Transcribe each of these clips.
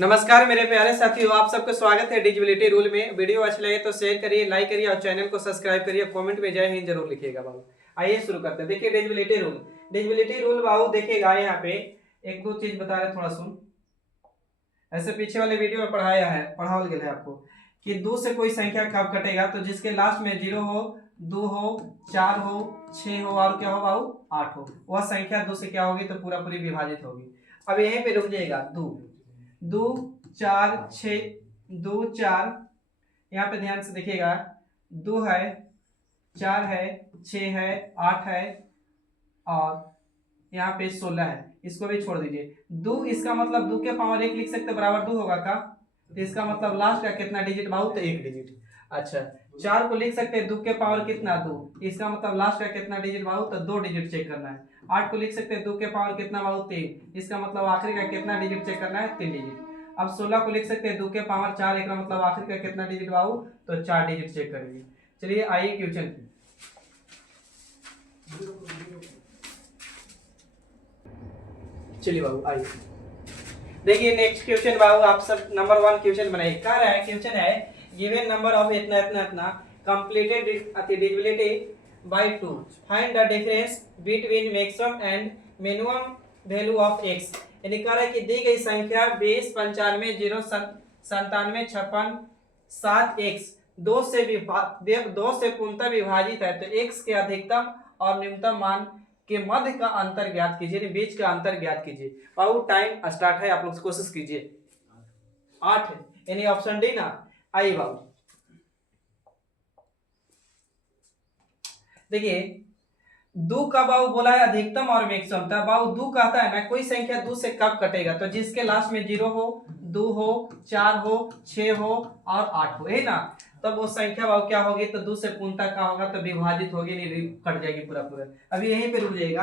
नमस्कार मेरे प्यारे साथियों, आप सबका स्वागत है डिजिबिलिटी रूल में। वीडियो अच्छा लगे तो शेयर करिए, लाइक करिए और चैनल को सब्सक्राइब करिए। कमेंट में जय हिंद जरूर लिखिएगा बाबू। आइए शुरू करते हैं। देखिए डिजिबिलिटी रूल बाबू देखिएगा, यहाँ पे एक दो चीज बता रहे, थोड़ा सुन। ऐसे पीछे वाले वीडियो में पढ़ाया गया है आपको कि दो से कोई संख्या कब कटेगा, तो जिसके लास्ट में 0 हो, 2 हो, 4 हो, 6 हो और क्या हो बाबू 8 हो, वह संख्या 2 से क्या होगी तो पूरा पूरी विभाजित होगी। अब यहीं पे रुक जाएगा। 2 4 6, 2 4, यहाँ पे ध्यान से देखिएगा। 2 है, 4 है, 6 है, 8 है और यहाँ पे 16 है। इसको भी छोड़ दीजिए। 2 इसका मतलब 2 के पावर 1 लिख सकते बराबर 2 होगा का, तो इसका मतलब लास्ट का कितना डिजिट बाबू तो 1 डिजिट। अच्छा, 4 को लिख सकते हैं 2 के पावर कितना 2, इसका मतलब लास्ट का कितना डिजिट बाबू तो 2 डिजिट चेक करना है। 8 को लिख सकते हैं 2 के पावर कितना बाबू 3, इसका मतलब आखिरी का कितना डिजिट चेक करना है 3 डिजिट। अब 16 को लिख सकते हैं 2 के पावर 4, इसका मतलब आखिरी का कितना डिजिट बाबू तो 4 डिजिट चेक करेंगे। चलिए आइए क्वेश्चन। चलिए बाबू आइए देखिए नेक्स्ट क्वेश्चन बाबू, आप सब नंबर 1 क्वेश्चन बनाइए। क्या रहा है क्वेश्चन है, गिवन नंबर ऑफ इतना इतना इतना completed divisibility bye 2, find the difference between maximum and minimum value of x। यानी कह रहा है कि दी गई संख्या 20 95 0 97 56 7x 2 से पूर्णतः विभाजित है, तो x के अधिकतम और न्यूनतम मान के मध्य का अंतर ज्ञात कीजिए, बीच का अंतर ज्ञात कीजिए। बाबू टाइम स्टार्ट है, आप लोग कोशिश कीजिए। 8 है यानी ऑप्शन डी ना। आइए बाबू देखिए, 2 का बाबू बोला है अधिकतम और मैक्सिमम, तब बाबू 2 कहता है ना कोई संख्या 2 से कब कटेगा, तो जिसके लास्ट में 0 हो, 2 हो, 4 हो, 6 हो और 8 हो, है ना, तब वो संख्या बाबू क्या होगी तो 2 से पूर्णतः क्या होगा तो विभाजित होगी, नहीं कट जाएगी पूरा पूरा। अभी यहीं पे रुक जाएगा।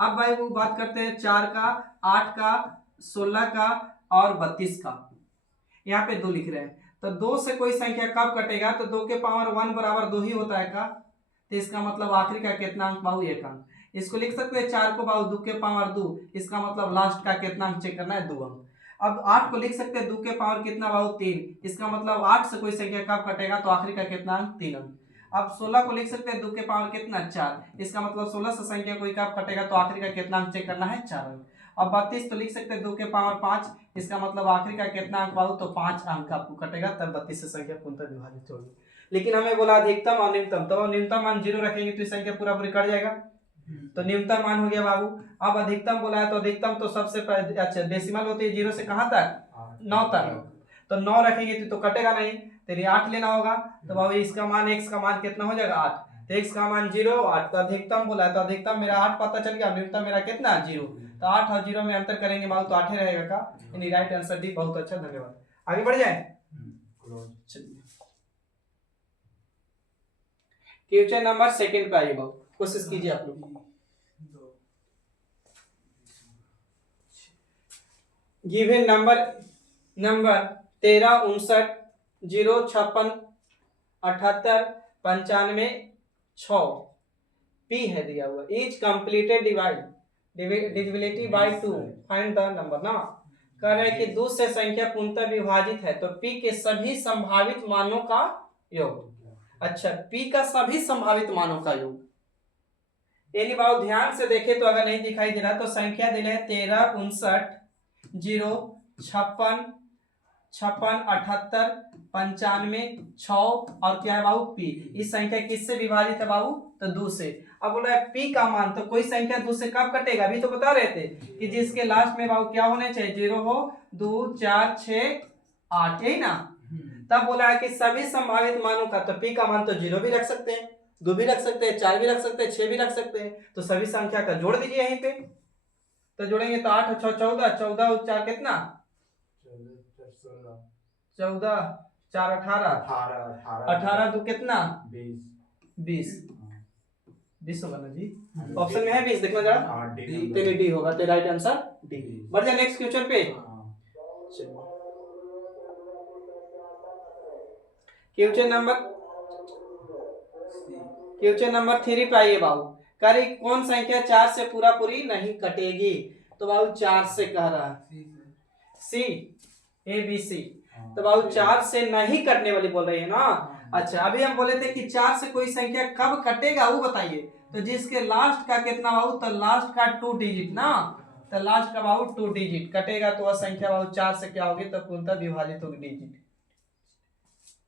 अब भाई वो बात करते हैं 4 का, 8 का, 16 का और 32 का। यहाँ पे 2 लिख रहे हैं, तो 2 से कोई संख्या कब कटेगा तो 2 के पावर 1 बराबर 2 ही होता है का, तो इसका मतलब आखिरी का कितना अंक बाबू 1 अंक। इसको लिख सकते हैं 4 को बाबू 2 के पावर 2, इसका मतलब लास्ट का कितना अंक चेक करना है 2 अंक। अब 8 को लिख सकते हैं 2 के पावर कितना बाबू 3, इसका मतलब 8 से कोई संख्या कब कटेगा तो आखिरी का कितना अंक 3 अंक। अब 16 को लिख सकते हैं 2 के पावर कितना 4, इसका मतलब 16 से संख्या कोई कब कटेगा तो आखिरी का कितना अंक चेक करना है 4 अंक। अब 32 तो लिख सकते हैं 2 के पावर 5, इसका मतलब आखिरी का कितना अंक बाबू तो 5 अंक आपको कटेगा, तब 32 से संख्या पूर्णतः विभाजित होगी। लेकिन हमें बोला अधिकतम और न्यूनतम, तो न्यूनतम मान 0 रखेंगे तो संख्या पूरा पूरी कट जाएगा, तो न्यूनतम मान हो गया बाबू। अब अधिकतम बोला है तो अधिकतम तो सबसे पहले अच्छा डेसिमल होती है 0 से कहां तक 9 तक, तो 9 रखेंगे तो कटेगा नहीं, तो 8 लेना होगा। तो बाबू इसका मान x का मान कितना हो जाएगा 8, तो x का मान 0 8, तो अधिकतम बोला है तो अधिकतम मेरा 8 पता चल गया, न्यूनतम मेरा कितना 0, तो 8 और 0 में अंतर करेंगे बाबू तो 8 ही रहेगा का, यानी राइट आंसर डी। बहुत अच्छा, धन्यवाद। आगे बढ़ जाए। क्वेश्चन नंबर 2 पे आइए बाबू, कोशिश कीजिए आप लोग। गिवन नंबर 13 59 0 56 78 95 6 p है दिया हुआ, is completed divisibility bye 2, find the number ना। कह रहे हैं कि 2 से संख्या पूर्णतः विभाजित है तो p के सभी संभावित मानों का योग। अच्छा, p का सभी संभावित मानों का योग, यानी बाबू ध्यान से देखे तो अगर नहीं दिखाई दे रहा तो संख्या दिले है 13 59 0 56 56 78 95 6 और क्या है बाबू p। इस संख्या किससे विभाजित है बाबू तो 2 से। अब बोल रहा है p का मान, तो कोई संख्या 2 से कब कटेगा, अभी तो बता रहे थे कि जिसके लास्ट में बाबू क्या होने चाहिए 0 हो, 2 4 6 8, यही ना। तब बोला है कि सभी संभावित मानों का, तो p का मान तो 0 भी रख सकते हैं, 2 भी रख सकते हैं, 4 भी रख सकते हैं, 6 भी रख सकते हैं, तो सभी संख्या का जोड़ दीजिए यहीं पे। तो जोड़ेंगे तो 8 6 14, 14 और 4 कितना 14, 4 18, 18 तो कितना 20 होगा ना जी। ऑप्शन में है 20, देखना जरा, तेरे डी होगा, तेरा राइट आंसर डी। बढ़ जाए नेक्स्ट क्वेश्चन पे। क्वेश्चन नंबर 3 पे आइए बाबू। करी कौन संख्या 4 से पूरा पूरी नहीं कटेगी, तो बाबू 4 से कह रहा है, सी ए बी सी, तो बाबू 4 से नहीं कटने वाली बोल रही है ना। अच्छा अभी हम बोले थे कि 4 से कोई संख्या कब कटेगा वो बताइए, तो जिसके लास्ट का कितना बाबू, तो लास्ट का 2 डिजिट ना, तो लास्ट का बाबू 2 डिजिट कटेगा, तो वह संख्या बाबू 4 से क्या होगी, तो पूर्णतः विभाजित होगी डिजिट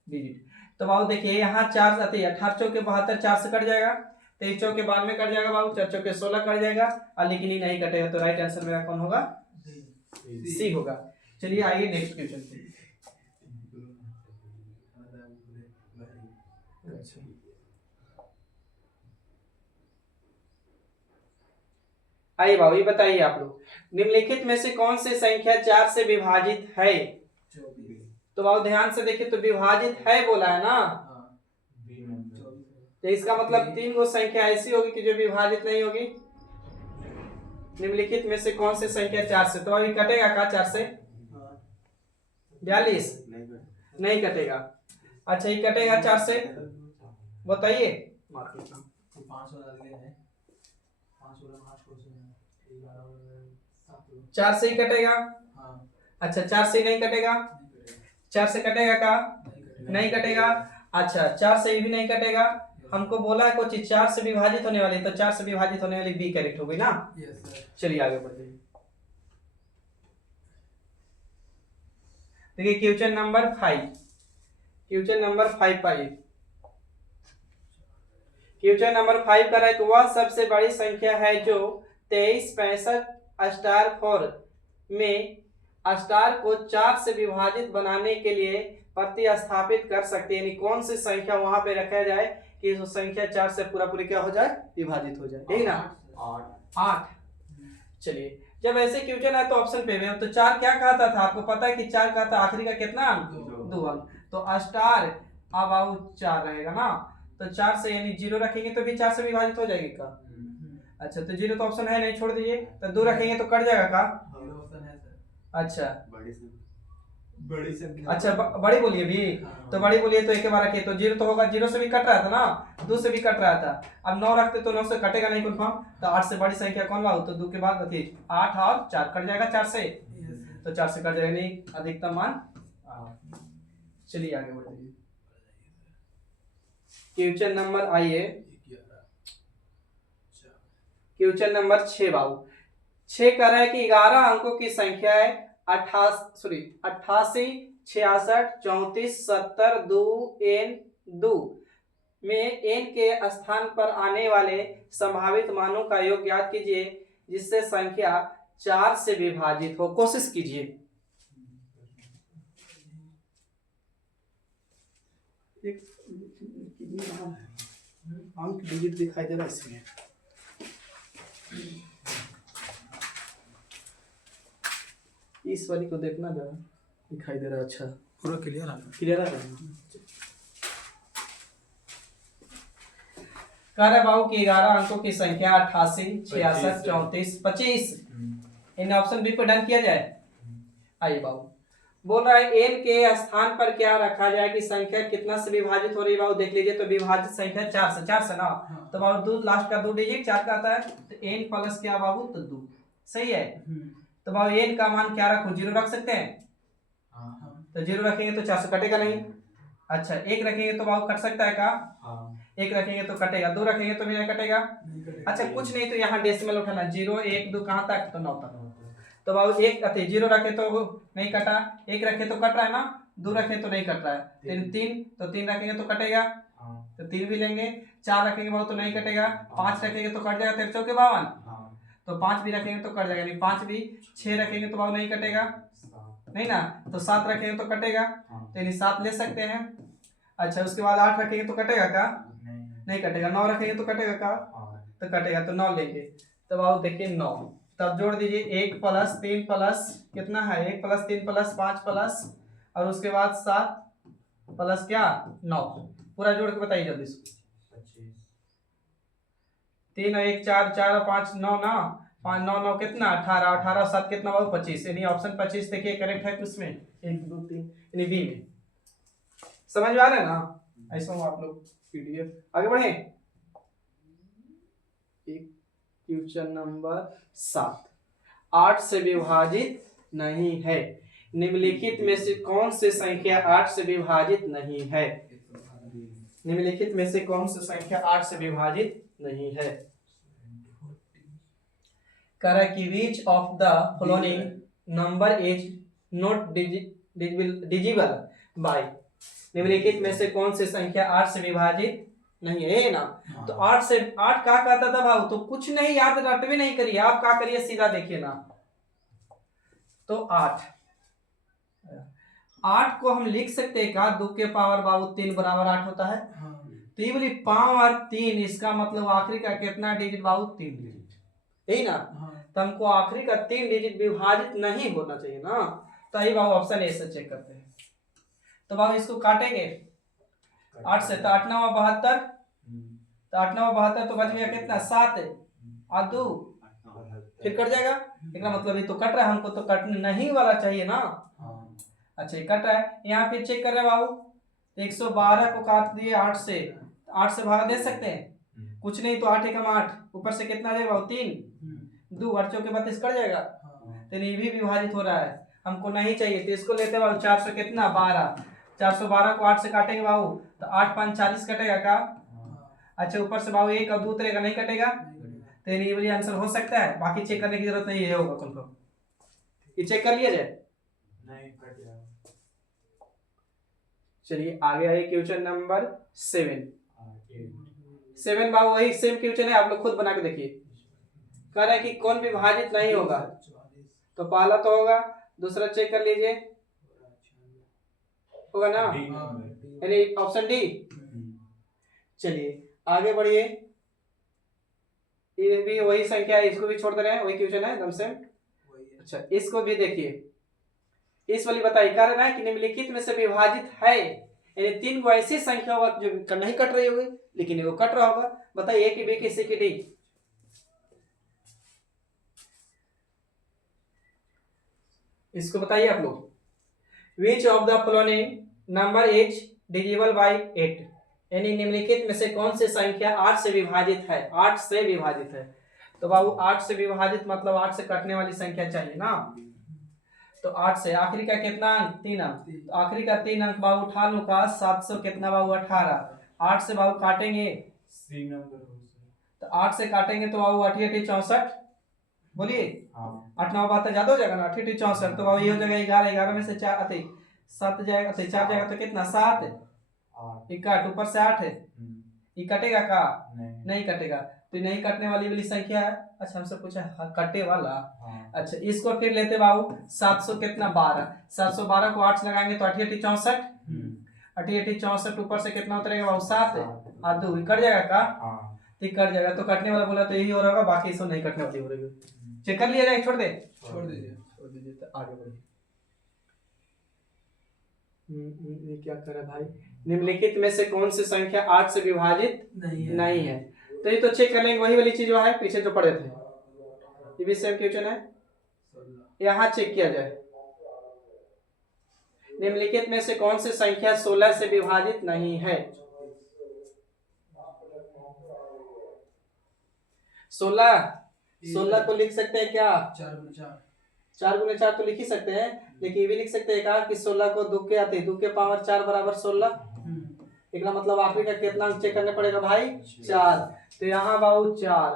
डिजिट। तो बाबू देखिए यहाँ 4 आती है, 18 चौके 72, 4 से कट जाएगा, 23 चौके 92 कट जाएगा बाबू, 4 चौके 16 कट जाएगा, और लेकिन ही नहीं कटेगा, तो राइट आंसर मेरा कौन होगा, सी होगा। चलिए आइए नेक्स्ट क्वेश्चन पे। आइए बाबू ये बताइए आप लोग, निम्नलिखित में से कौन सी संख्या 4 से विभाजित है। तो बाबू ध्यान से देखिए, तो विभाजित है बोला है ना, तो इसका मतलब 3 गो संख्या ऐसी होगी कि जो विभाजित नहीं होगी। निम्नलिखित में से कौन सी संख्या 4 से, तो अभी कटेगा का 4 से 42 नहीं कटेगा। अच्छा ये कटेगा 4 से, बताइए 4 से ही कटेगा। अच्छा 4 से ही नहीं कटेगा, 4 से कटेगा का नहीं कटेगा। अच्छा 4 से भी नहीं कटेगा, हमको बोला है कोई चीज 4 से विभाजित होने वाली, तो 4 से विभाजित होने वाली बी करेक्ट होगी ना। चलिए आगे बढ़ते हैं। देखिए क्वेश्चन नंबर 5, क्वेश्चन नंबर 5 पाइए। क्वेश्चन नंबर 5 का है वह सबसे बड़ी संख्या है जो 23, 65 स्टार 4 में स्टार को 4 से विभाजित बनाने के लिए प्रतिस्थापित कर सकते हैं, यानी कौन सी संख्या वहां पे रखा जाए कि जो संख्या 4 से पूरा पूरी क्या हो जाए, विभाजित हो जाए, ठीक ना। 8। चलिए जब ऐसे क्वेश्चन है तो ऑप्शन पे तो 4 क्या कहता था, आपको पता है कि 4 का था आखिरी का कितना अंक, 2 अंक, तो स्टार अब आओ 4 रहेगा ना, तो 4 से यानी 0 रखेंगे तो भी 4 से विभाजित हो जाएगी का। अच्छा तो 0 तो ऑप्शन है नहीं, छोड़ दीजिए, तो 2 रखेंगे तो कट जाएगा का। अच्छा बड़ी संख्या, अच्छा बड़ी बोलिए भी, तो बड़ी बोलिए तो एक बार रखिए, तो 0 तो होगा, 0 से भी कट रहा था ना, 2 से भी कट रहा था, अब 9 रखते तो 9 से कटेगा नहीं कंफर्म, तो 8 से बड़ी संख्या कौन बाबू, तो 2 के बाद 8 और 4 कट जाएगा 4 से, तो 4 से कट जाएगा नहीं, अधिकतम मान। चलिए आगे बढ़िए। क्वेश्चन नंबर आइए, क्वेश्चन नंबर 6 बाबू। 6 कह रहा है कि 11 अंकों की संख्या है 88, 66, 34, 70, 2 n 2 में n के स्थान पर आने वाले संभावित मानों का योग ज्ञात कीजिए जिससे संख्या 4 से विभाजित हो। कोशिश कीजिए। अंक डिजिट दिखाई दे रहा है इसमें, इस वाली को देखना जरा, दिखाई दे रहा है। अच्छा पूरा क्लियर है, क्लियर है। कह रहा बाबू की 11 अंकों की संख्या 88, 66, 34, 25, इन ऑप्शन बी पर डन किया जाए। आइए बाबू बोल रहा है n के स्थान पर क्या रखा जाए कि संख्या कितना से विभाजित हो रही है बाबू, देख लीजिए, तो विभाजित संख्या 4 से ना, तो बाबू 2 लास्ट का 2 डिजिट 4 का आता है, तो n प्लस क्या बाबू, तो 2 सही है। तो बाबू n का मान क्या रखो, 0 रख सकते हैं, तो 0 रखेंगे तो 4 से कटेगा नहीं। अच्छा 1 रखेंगे तो बाबू कट सकता है का, 1 रखेंगे तो कटेगा, 2 रखेंगे तो भी नहीं कटेगा। अच्छा कुछ नहीं तो यहाँ डेसिमल उठाना, 0 1 2 कहाँ तक, तो 9 तक, तो बाबू 1 0 रखे तो नहीं कटा, 1 रखे तो कट रहा है ना, 2 रखे तो नहीं कट रहा है, 3 तो 3 रखेंगे तो कटेगा, तो 3 भी लेंगे, 4 रखेंगे बाबू तो नहीं कटेगा, 5 रखेंगे तो कट जाएगा 13 के 52, तो 5 भी रखेंगे तो कट जाएगा नहीं, 5 भी, 6 रखेंगे तो बाबू नहीं कटेगा नहीं ना, तो 7 रखेंगे तो कटेगा, तो यानी 7 ले सकते हैं। अच्छा उसके बाद 8 रखेंगे तो कटेगा का, नहीं कटेगा, 9 रखेंगे तो कटेगा का, तो कटेगा, तो 9 लेंगे, तो बाबू देखिए 9, तब जोड़ दीजिए 1 प्लस 3 प्लस कितना है, 1 प्लस 3 प्लस 5 प्लस और उसके बाद 7 प्लस क्या 9, पूरा जोड़ के बताइए जल्दी से। 3 और 1 4, 4 और 5 9 ना, 5 9 9 कितना 18, 18 और 7 कितना बाबू 25, यानी ऑप्शन 25 देखिए करेक्ट है उसमें, 1 2 3 यानी बी में। समझ में आ रहा है ना, ऐसा आप लोग पीडीएफ आगे बढ़े। क्वेश्चन नंबर 7, 8 से विभाजित नहीं है। निम्नलिखित में से कौन सी संख्या 8 से विभाजित नहीं है? निम्नलिखित में से कौन सी संख्या 8 से विभाजित नहीं है? कह रहा है कि which of the following number is not divisible by. निम्नलिखित में से कौन सी संख्या 8 से विभाजित नहीं है ना? तो 8 से 8 क्या कहता था भाव? तो कुछ नहीं याद रटवे नहीं करिए, आप क्या करिए सीधा देखिए ना। तो 8 को हम लिख सकते हैं का 2 के पावर बाबू 3 बराबर 8 होता है। तो ये बोली पावर 3, इसका मतलब आखिरी का कितना डिजिट बाबू? 3 डिजिट, यही ना? तो हमको आखिरी का 3 डिजिट विभाजित नहीं होना चाहिए ना। तो यही बाबू ऑप्शन ए से चेक करते हैं। तो बाबू इसको काटेंगे 8 से, तो 8 9 72, तो 8 9 72, तो बच गया कितना? 7 और 2 फिर कट जाएगा। इसका मतलब ये तो कट रहा है, हमको तो कटने नहीं वाला चाहिए ना। अच्छा ये कट रहा है, यहाँ पे चेक कर रहे हैं बाबू। 112 को काट दिए 8 से, 8 से भागा दे सकते हैं? कुछ नहीं, तो 8 एकम 8, ऊपर से कितना जाएगा बाबू? 3, 2 8 चौके 32 कट जाएगा। तो ये भी विभाजित हो रहा है, हमको नहीं चाहिए, तो इसको लेते बाबू 400 कितना? 12, 412 को 8 से काटेंगे बाबू, तो 8 5 40 कटेगा का? अच्छा ऊपर से बाबू 1 और 2 उतरेगा, नहीं कटेगा। तो ये वाली आंसर हो सकता है, बाकी चेक करने की जरूरत नहीं है, होगा कंफर्म। ये चेक कर लिया जाए। नहीं कट जाएगा। चलिए आगे आइए क्वेश्चन नंबर 7 बाबू वही सेम क्वेश्चन है, आप लोग खुद बना के देखिए। कह रहा है कि कौन विभाजित नहीं होगा? तो पहला तो होगा, दूसरा चेक कर लीजिए, होगा ना? यानी ऑप्शन डी। चलिए आगे बढ़िए, ये भी वही संख्या है, इसको भी छोड़ दे रहे हैं, वही क्वेश्चन है एकदम सेम। अच्छा इसको भी देखिए, इस वाली बताइए। कह रहा है कि निम्नलिखित में से विभाजित है, यानी 3 को ऐसी संख्या होगा जो नहीं कट रही होगी, लेकिन वो कट रहा होगा। बताइए ए की बी की सी की डी। इसको बताइए आप लोग। विच of the following number is divisible by 8, यानी निम्नलिखित में से कौन सी संख्या 8 से विभाजित है? 8 से विभाजित है। तो बाबू 8 से विभाजित मतलब 8 से कटने वाली संख्या चाहिए ना। तो 8 से आखिरी का कितना अंक? 3 अंक। तो आखिरी का 3 अंक बाबू उठा लूं का 700 कितना बाबू? 18। 8 से बाबू काटेंगे, तो 8 से काटेंगे तो बाबू 8 8 64, बोलिए 8 9 72 ज्यादा हो जाएगा ना, 8 8 64। तो बाबू ये हो जाएगा 11, 11 में से 4 अति 7 जाएगा, अति 4 जाएगा तो कितना? 7 इकट, ऊपर से 8 है, ये कटेगा का? नहीं कटेगा, तो नहीं कटने वाली संख्या है। अच्छा हमसे पूछा कटे वाला। अच्छा इसको फिर लेते बाबू 700 कितना? 12, 712 को 8 से लगाएंगे तो 8 8 64, 8 8 64 ऊपर से कितना उतरेगा बाबू? 7 और 2 कट जाएगा का? तो कट जाएगा, तो कटने वाला बोला तो यही हो रहा होगा, बाकी इसको नहीं कटने वाली हो रही है। चेक कर लिया जाए, छोड़ दीजिए तो आगे बढ़िए। ये क्या कर रहा है भाई? निम्नलिखित में से कौन सी संख्या 8 से विभाजित नहीं है? तो ये तो चेक कर लेंगे, वही वाली चीज है पीछे जो पढ़े थे, ये भी सेम क्वेश्चन है, यहाँ चेक किया जाए। निम्नलिखित में से कौन सी संख्या 16 से विभाजित नहीं है? 16 को लिख सकते हैं क्या? 4 गुने 4 तो लिख ही सकते हैं, लेकिन ये भी लिख सकते हैं कहा कि 16 को 2 के आते 2 के पावर 4 बराबर 16। इसका मतलब आखिरी का कितना अंक चेक करना पड़ेगा भाई? 4। तो यहाँ बाबू 4,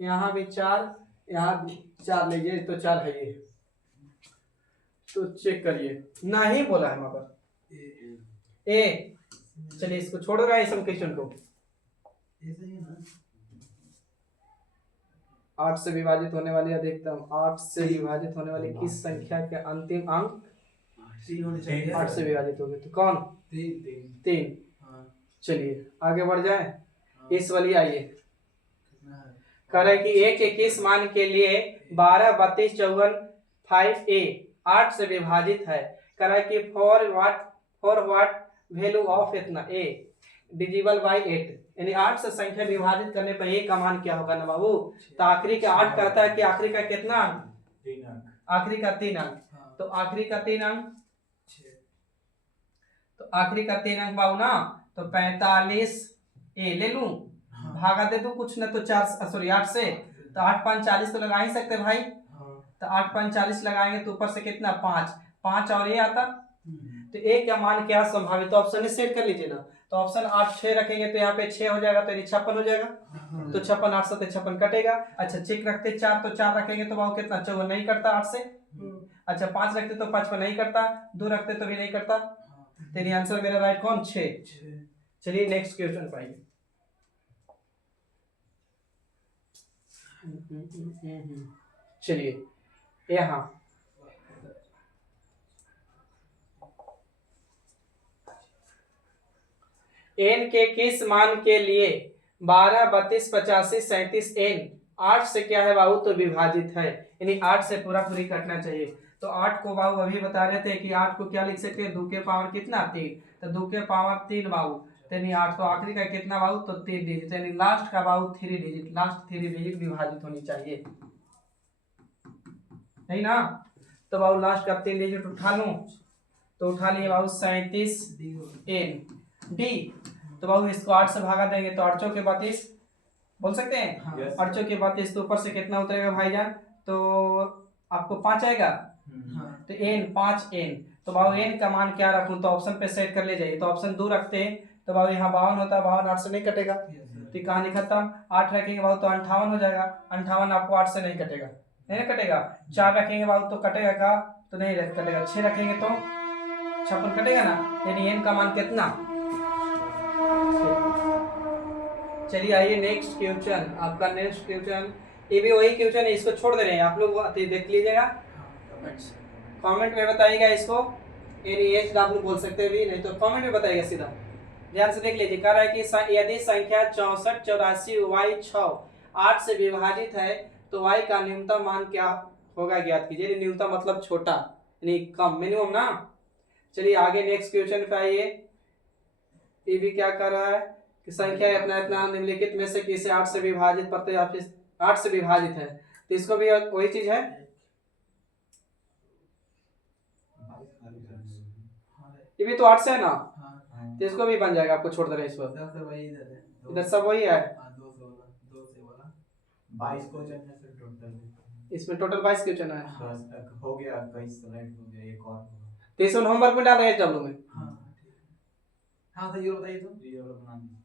यहाँ भी 4, यहाँ भी 4 लीजिए, तो 4 है ये। तो चेक करिए, नहीं बोला है मगर ए। चलिए इसको छोड़ रहा है, इस क्वेश्चन को। 8 से विभाजित होने वाली अधिकतम, 8 से विभाजित होने वाली किस संख्या के अंतिम अंक 8 से विभाजित हो गए? तो कौन? 3। चलिए आगे बढ़ जाए, इस वाली आइए। कह रहे कि 1 21 मान के लिए 12 32 54 5a 8 से विभाजित है। कह रहा है कि फॉर व्हाट वैल्यू ऑफ इतना a डिविजिबल बाय 8, यानी 8 से संख्या विभाजित करने पर a का मान क्या होगा ना बाबू? तो आखिरी का 8 कहता है कि आखिरी का कितना अंक? 3 अंक। आखिरी का 3 अंक। तो आखिरी का 3 अंक, तो आखिरी का 3 अंक बाबू ना, तो 45 ए ले लूं, भागा दे दूं कुछ ना तो 8 से, तो 8 5 40 तो लगा ही सकते भाई। तो 8 5 40 लगाएंगे तो ऊपर से कितना 5 5 और ये आता, तो ए का मान क्या संभावित, तो ऑप्शन सेट कर लीजिए ना। तो ऑप्शन 8 6 रखेंगे तो यहाँ पे 6 हो जाएगा, तो 56 हो जाएगा। तो 56 8 से 56 कटेगा। अच्छा चेक रखते 4, तो 4 रखेंगे तो बाबू कितना 54 नहीं कटता 8 से। अच्छा 5 रखते तो 55 नहीं करता, 2 रखते तो भी नहीं करता। तेरी आंसर मेरा राइट कौन 6। चलिए नेक्स्ट क्वेश्चन पाइए। चलिए यहाँ n के किस मान के लिए 12 32 85 37 n 8 से क्या है बाबू तो विभाजित है, यानी 8 से पूरा पूरी कटना चाहिए। तो 8 को बाबू अभी बता रहे थे कि 8 को क्या लिख सकते हैं 2 के पावर कितना 3, तो 2 के पावर 3 बाबू, यानी 8 तो आखिरी का कितना बाबू तो 3 डिजिट, यानी लास्ट का बाबू 3 डिजिट, लास्ट 3 डिजिट विभाजित होनी चाहिए, नहीं ना। तो बाबू लास्ट का 3 डिजिट उठा लूं, तो उठा लिए बाबू 37 n डी। तो बाबू इसको 8 से भागा देंगे तो 8 चौके 32 बोल सकते हैं। हाँ। 8 चौके 32 तो ऊपर से कितना उतरेगा भाईजान, तो आपको 5 आएगा। तो n 5 n, तो बाबू n का मान क्या रखूं, तो ऑप्शन पे सेट कर ले जाइए। तो ऑप्शन 2 रखते हैं तो बाबू यहाँ 52 होता है, 52 8 से नहीं कटेगा, तो कहानी खत्म। 8 रखेंगे बाबू तो 58 हो जाएगा, 58 आपको 8 से नहीं कटेगा, नहीं कटेगा। 4 रखेंगे बाबू तो कटेगा का, तो नहीं कटेगा। 6 रखेंगे तो 56 कटेगा ना, यानी n का मान कितना। चलिए आइए नेक्स्ट क्वेश्चन, आपका नेक्स्ट क्वेश्चन ये भी वही क्वेश्चन है, इसको छोड़ दे रहे हैं आप लोग, देख लीजिएगा कमेंट में बताइएगा इसको, NEHW बोल सकते हैं भी, नहीं तो कमेंट में बताइएगा सीधा। ध्यान से देख लीजिए, कह रहा है कि यदि संख्या 64 84 y 6 8 से विभाजित है तो y का न्यूनतम मान क्या होगा ज्ञात कीजिए। न्यूनतम मतलब छोटा, यानी कम, मिनिमम ना। चलिए आगे नेक्स्ट क्वेश्चन पे आइए। ये भी क्या कर रहा है कि संख्या इतना इतना निम्नलिखित में से किसे 8 से विभाजित प्रत्येक 8 से विभाजित है, तो इसको भी वही चीज है। ये भी तो 8 से है ना, तो इसको भी बन जाएगा, आपको छोड़ दे रहे हैं इस पर, इधर सब वही है। 22 क्वेश्चन है सर टोटल, इसमें टोटल 22 क्वेश्चन है। हो गया 21 स्लाइड हो गया, एक और होगा। तो इसको होमवर्क में डाल रहे हैं चालू में। हाँ तो ये बताइए, तो ये बना दीजिए।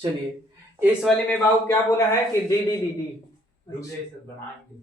चलिए इस वाले में बाबू क्या बोला है कि डी डी डी डी, रुक जाइए सर बनाएंगे।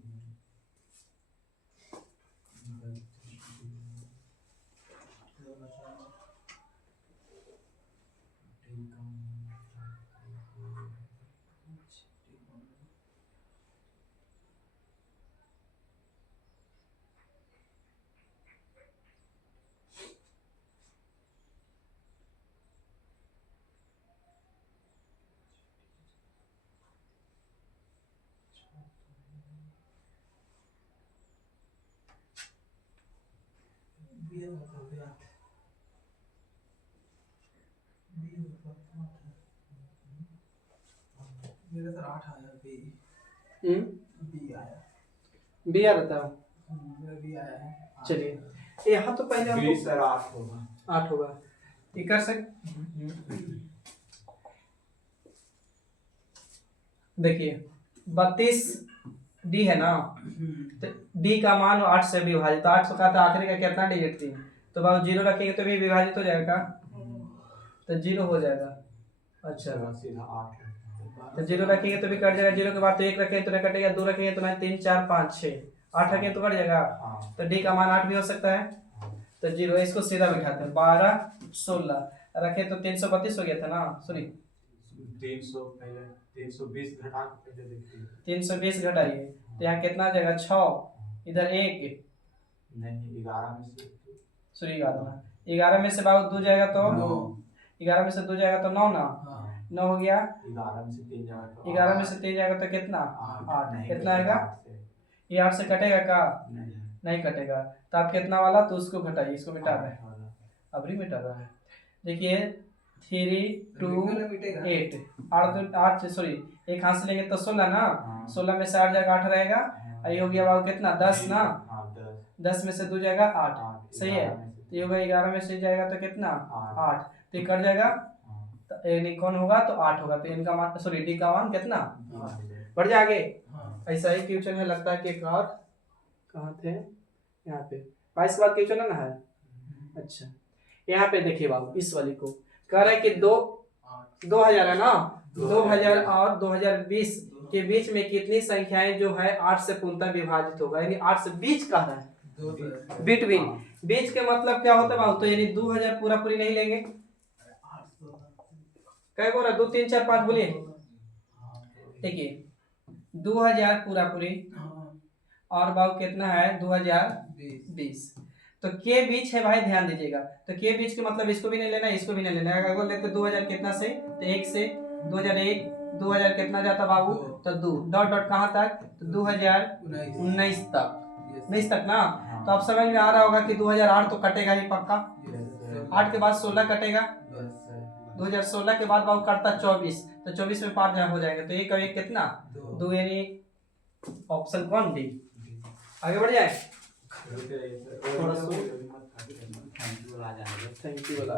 मेरा सर 8 आया, बी आया, बी आ रहा था। मेरा बी आया है। चलिए यहाँ तो पहले हमको सर 8 होगा, 8 होगा, ये कर सकते। देखिए 32 डी है ना, तो डी का मान 8 से विभाजित, तो 8 से का था आखिरी का कितना डिजिट थी, तो बाबू 0 रखेंगे तो भी विभाजित हो जाएगा, तो 0 हो जाएगा। अच्छा सीधा 8 तो 0 रखेंगे तो भी कट जाएगा, 0 के बाद तो 1 रखेंगे तो नहीं कटेगा, 2 रखेंगे तो नहीं, 3 4 5 6 8 रखेंगे तो कट जाएगा। तो डी का मान 8 भी हो सकता है, तो 0 इसको सीधा बिठाते हैं। 12 16 रखे तो 332 हो गया था ना, सॉरी 300 पहले 320 घटा के पहले देखिए, 320 घटाइए तो यहाँ कितना आ जाएगा 6, इधर 1 नहीं 11 में से, सॉरी 11 में से बाबू 2 जाएगा तो 11 में से 2 जाएगा तो 9 ना, 9 हो गया। 11 में से 3 जाएगा तो 11 में से 3 जाएगा तो कितना 8, कितना आएगा, ये 8 से कटेगा का, नहीं कटेगा, तो आप कितना वाला, तो उसको घटाइए, इसको मिटा रहे हैं, अभी मिटा रहा है। देखिए 3 2 8 8 सॉरी एक हाथ से लेंगे तो 16 ना, 16 में से 8 जाएगा 8 रहेगा, ये हो गया बाबू कितना 10 ना, 10 में से 2 जाएगा 8, सही है। तो ये होगा 11 में से जाएगा तो कितना 8, तो ये कट जाएगा, तो यानी कौन होगा तो 8 होगा, तो इनका मान सॉरी डी का मान कितना बढ़ जाएगा। ऐसा ही क्वेश्चन है, लगता है कि एक और कहाँ थे, यहाँ पे 22 के बाद क्यों चला ना है। अच्छा यहाँ पे देखिए बाबू इस वाली को कह रहा है कि 2000 है ना, 2000 और 2020 के बीच में कितनी संख्याएं जो है 8 से पूर्णतः विभाजित होगा, यानी 8 से बीच कह रहा है, दो तो बिटवीन। बीच के मतलब क्या होता है बाबू, तो यानी 2000 पूरा पूरी नहीं लेंगे, क्या बोल रहा 2 3 4 5 बोलिए। देखिए 2000 पूरा पूरी और बाबू कितना है 2020, तो के बीच है भाई, ध्यान दीजिएगा। तो के बीच के मतलब इसको भी नहीं लेना, इसको भी नहीं लेना। अगर लेते 2000 कितना से, तो 1 से 2001 2000 कितना जाता बाबू, तो 2 डॉट डॉट कहाँ तक, तो 2019 तक, 19 तक ना। तो अब समझ में आ रहा होगा कि 2008 तो कटेगा ही पक्का, 8 के बाद 16 कटेगा, 2016 के बाद बाबू कटता 24, तो 24 में 5 हो जाएगा, तो एक और एक कितना 2, यानी ऑप्शन कौन डी। आगे बढ़ जाए, थोड़ा सा थैंक यू वाला